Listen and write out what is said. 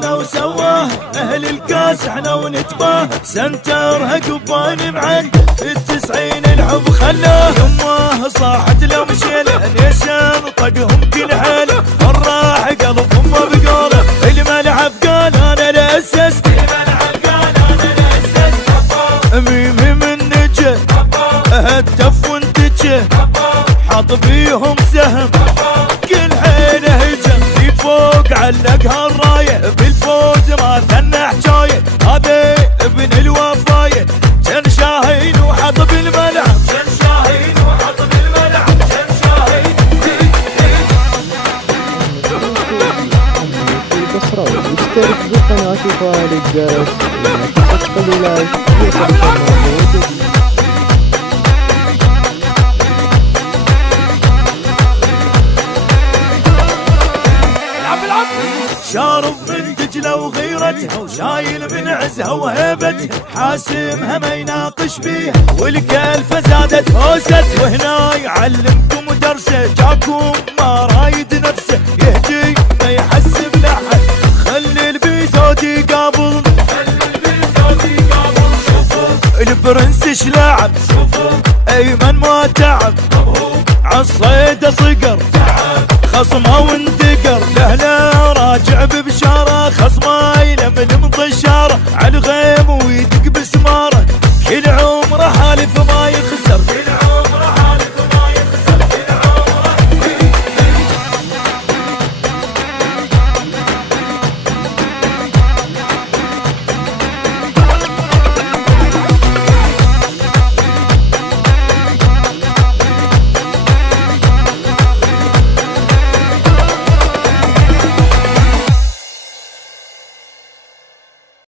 عنا وسواه اهل الكاس احنا ونتباه سنترها قبان معن التسعين الحب خلاه يمه صاحت لو مشيله ليشان طقهم كل حيله فراح قلبهم بقوله الملعب قال انا الاسس ميمي من نجه هدف وانتجه حط بيهم سهم كل حيله هجم في فوق علقها الرايه بالفوز ما ثنى حجايه هذا ابن الوفايه كان شاهين وحط بالملعب كان شاهين وحط بالملعب كان شاهين البصراوي اشترك بقناة وفعل الجرس لتحصل لايك شارب من دجلة وغيرتها وشايل من عزها وهيبتها حاسمها ما يناقش بيها والكلفة زادت هوست وهنا يعلمكم درسه جاكم ما رايد نفسه يهدي ما يحسب لحد خلي البيزود يقابل شوفوا البرنس شلعب شوفوا ايمن ما تعب عالصيد صقر خصمه واندقر له